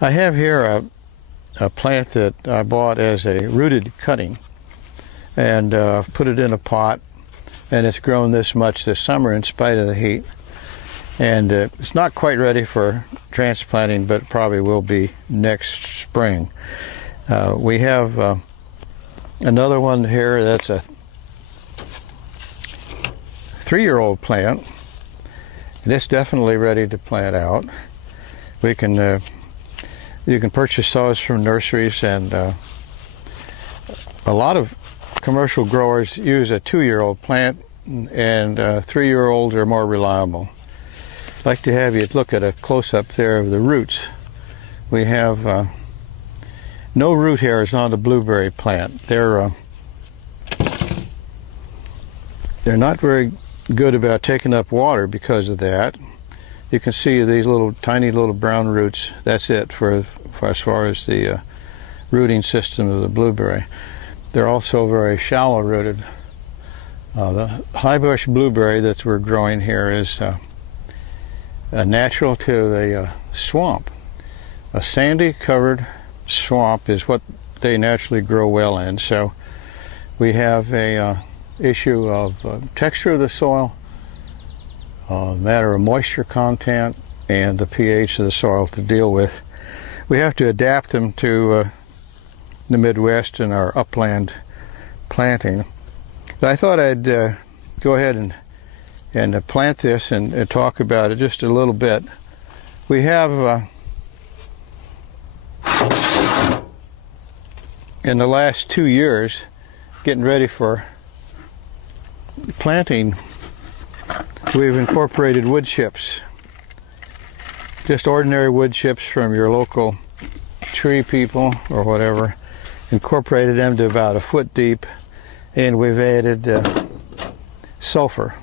I have here a plant that I bought as a rooted cutting, and put it in a pot, and it's grown this much this summer in spite of the heat. And it's not quite ready for transplanting, but probably will be next spring. We have another one here that's a 3-year-old plant, and it's definitely ready to plant out. We can you can purchase those from nurseries, and a lot of commercial growers use a 2-year-old plant, and 3-year-olds are more reliable. I'd like to have you look at a close-up there of the roots. We have no root hairs on the blueberry plant. They're not very good about taking up water because of that. You can see these little tiny little brown roots. That's it for as far as the rooting system of the blueberry. They're also very shallow rooted. The high bush blueberry that we're growing here is natural to the swamp. A sandy covered swamp is what they naturally grow well in. So we have a issue of texture of the soil, matter of moisture content, and the pH of the soil to deal with. We have to adapt them to the Midwest and our upland planting. But I thought I'd go ahead and plant this and talk about it just a little bit. We have in the last 2 years, getting ready for planting, we've incorporated wood chips. Just ordinary wood chips from your local tree people or whatever. Incorporated them to about a foot deep, and we've added sulfur.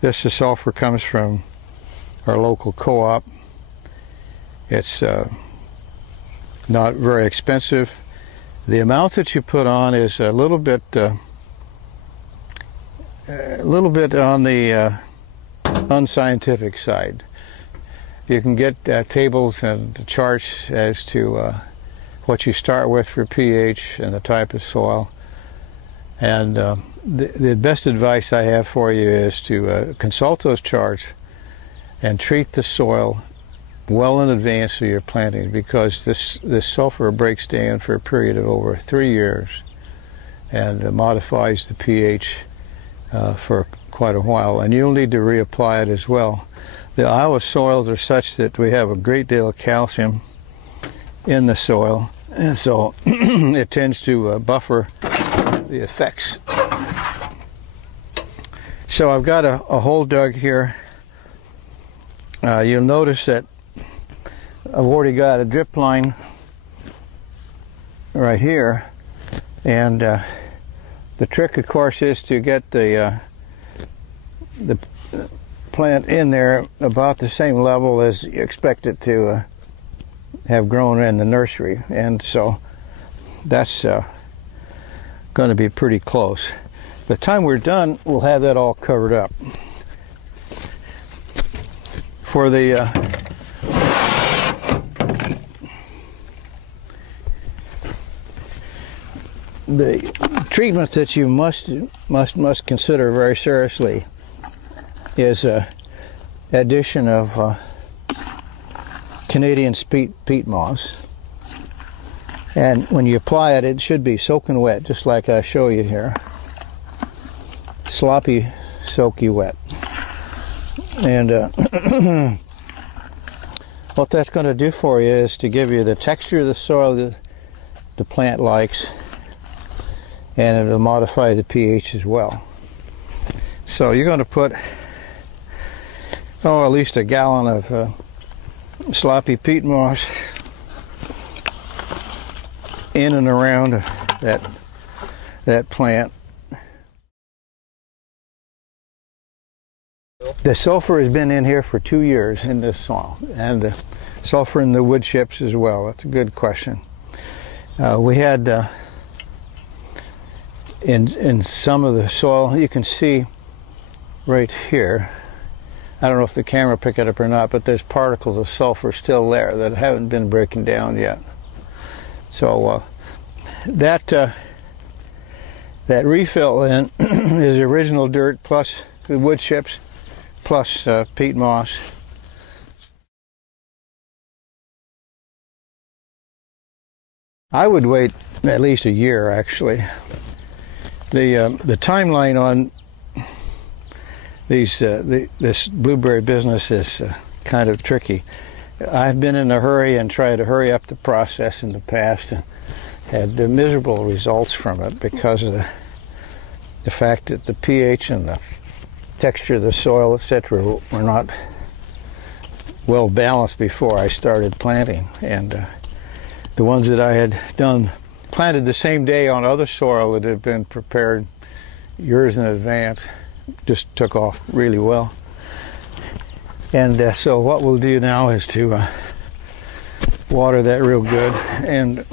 The sulfur comes from our local co-op. It's not very expensive. The amount that you put on is a little bit on the unscientific side. You can get tables and charts as to what you start with for pH and the type of soil. And the best advice I have for you is to consult those charts and treat the soil well in advance of your planting, because this sulfur breaks down for a period of over 3 years and modifies the pH for quite a while, and you'll need to reapply it as well. The Iowa soils are such that we have a great deal of calcium in the soil, and so it tends to buffer the effects. So I've got a hole dug here. You'll notice that I've already got a drip line right here, and the trick, of course, is to get the plant in there about the same level as you expect it to have grown in the nursery, and so that's going to be pretty close. By the time we're done, we'll have that all covered up. For the treatment that you must consider very seriously is addition of Canadian peat moss. And when you apply it, it should be soaking wet, just like I show you here. Sloppy, soaky wet. And what that's going to do for you is to give you the texture of the soil that the plant likes, and it'll modify the pH as well. So you're going to put at least a gallon of sloppy peat moss in and around that plant. The sulfur has been in here for 2 years in this soil, and the sulfur in the wood chips as well. That's a good question. We had in some of the soil, you can see right here, I don't know if the camera picked it up or not, but there's particles of sulfur still there that haven't been breaking down yet. So that refill then is original dirt plus the wood chips plus peat moss. I would wait at least a year, actually. The timeline on this blueberry business is kind of tricky. I've been in a hurry and tried to hurry up the process in the past and had miserable results from it because of the fact that the pH and the texture of the soil, etc., were not well balanced before I started planting. And the ones that I had planted the same day on other soil that had been prepared years in advance, just took off really well. And so what we'll do now is to water that real good. And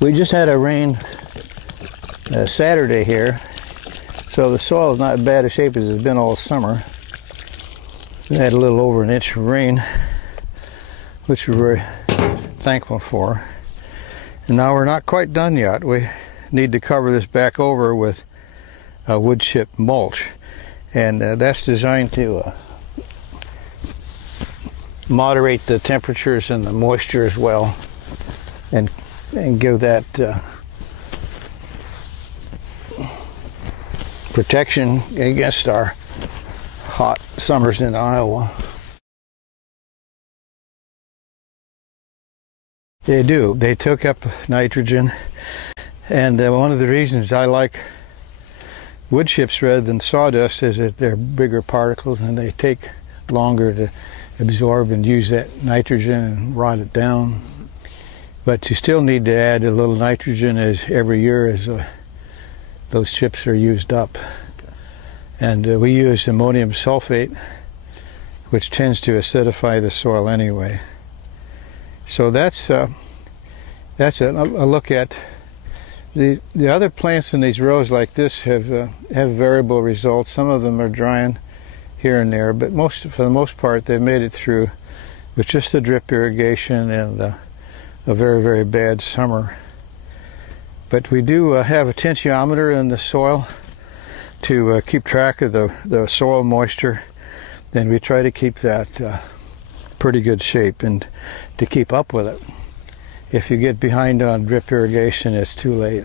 we just had a rain Saturday here, so the soil is not as bad a shape as it's been all summer. We had a little over an inch of rain, which we're very thankful for. And now we're not quite done yet. We need to cover this back over with wood chip mulch, and that's designed to moderate the temperatures and the moisture as well, and give that protection against our hot summers in Iowa. They do. They took up nitrogen, and one of the reasons I like wood chips rather than sawdust is that they're bigger particles and they take longer to absorb and use that nitrogen and rot it down. But you still need to add a little nitrogen every year as those chips are used up. And we use ammonium sulfate, which tends to acidify the soil anyway. So that's a look at the other plants in these rows like this have variable results. Some of them are drying here and there, but for the most part they've made it through with just the drip irrigation and a very, very bad summer. But we do have a tensiometer in the soil to keep track of the soil moisture, and we try to keep that pretty good shape and to keep up with it. If you get behind on drip irrigation, it's too late.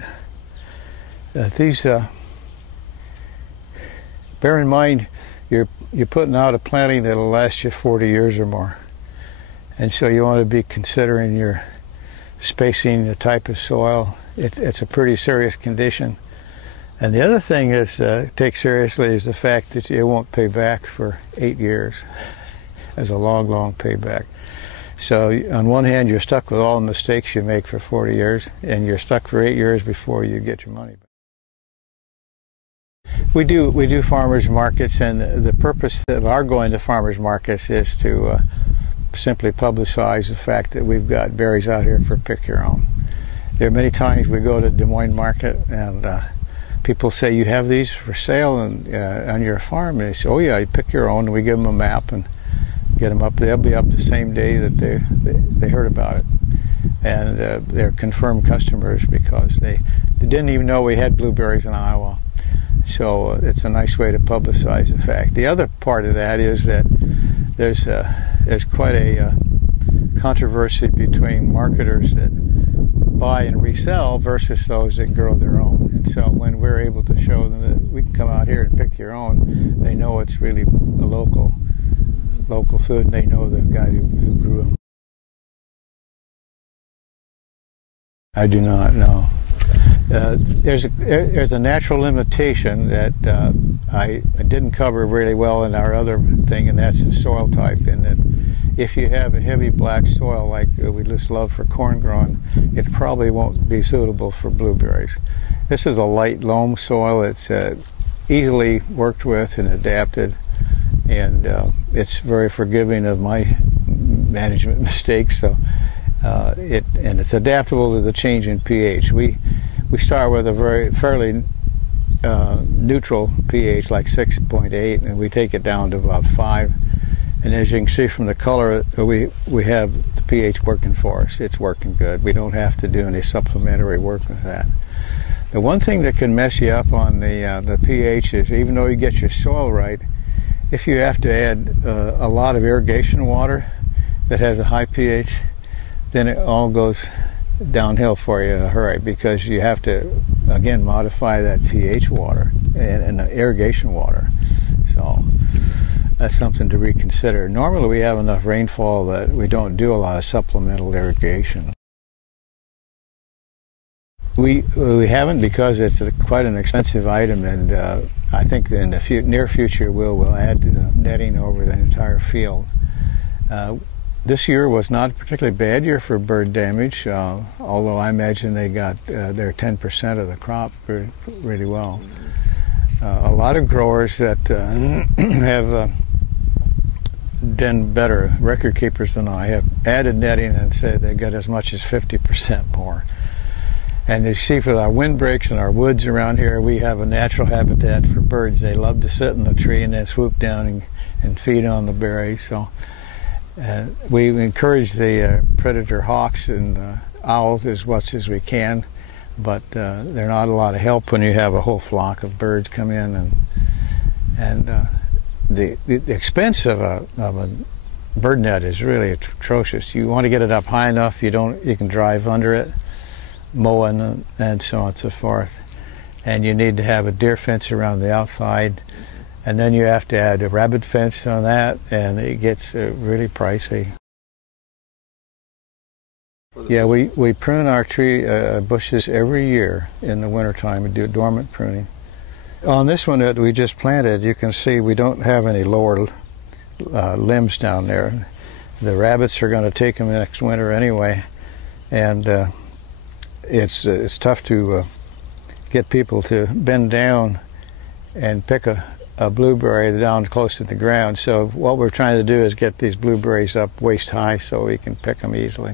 Bear in mind, you're putting out a planting that'll last you 40 years or more, and so you want to be considering your spacing, the type of soil. It's a pretty serious condition. And the other thing is take seriously is the fact that it won't pay back for 8 years. As a long, long payback. So on one hand, you're stuck with all the mistakes you make for 40 years, and you're stuck for 8 years before you get your money back. We do farmers markets, and the purpose of our going to farmers markets is to simply publicize the fact that we've got berries out here for pick your own. There are many times we go to Des Moines Market and people say, you have these for sale on your farm? And they say, oh yeah, you pick your own. And we give them a map and get them up. They'll be up the same day that they heard about it. And they're confirmed customers because they didn't even know we had blueberries in Iowa. So it's a nice way to publicize the fact. The other part of that is that there's quite a controversy between marketers that buy and resell versus those that grow their own. And so when we're able to show them that we can come out here and pick your own, they know it's really a local food, and they know the guy who grew them. I do not know. There's a natural limitation that I didn't cover really well in our other thing, and that's the soil type. And that if you have a heavy black soil like we just love for corn growing, it probably won't be suitable for blueberries. This is a light loam soil. It's easily worked with and adapted, and it's very forgiving of my management mistakes. So it's adaptable to the change in pH. We we start with a fairly neutral pH, like 6.8, and we take it down to about 5. And as you can see from the color, we have the pH working for us. It's working good. We don't have to do any supplementary work with that. The one thing that can mess you up on the pH is, even though you get your soil right, if you have to add a lot of irrigation water that has a high pH, then it all goes downhill for you in a hurry, because you have to, again, modify that pH water and the irrigation water. So that's something to reconsider. Normally we have enough rainfall that we don't do a lot of supplemental irrigation. We haven't, because it's quite an expensive item, and I think in the near future we'll add netting over the entire field. This year was not a particularly bad year for bird damage, although I imagine they got their 10% of the crop really well. A lot of growers that have done better, record keepers than I, have added netting and said they got as much as 50% more. And you see, with our windbreaks and our woods around here, we have a natural habitat for birds. They love to sit in the tree and then swoop down and feed on the berries. So we encourage the predator hawks and owls as much as we can, but they're not a lot of help when you have a whole flock of birds come in, and the expense of a bird net is really atrocious. You want to get it up high enough you can drive under it, mowing and so on and so forth, and you need to have a deer fence around the outside, and then you have to add a rabbit fence on that, and it gets really pricey. Yeah, we prune our tree bushes every year in the wintertime. We do dormant pruning. On this one that we just planted, you can see we don't have any lower limbs down there. The rabbits are going to take them next winter anyway, and it's tough to get people to bend down and pick a blueberry down close to the ground. So what we're trying to do is get these blueberries up waist high so we can pick them easily.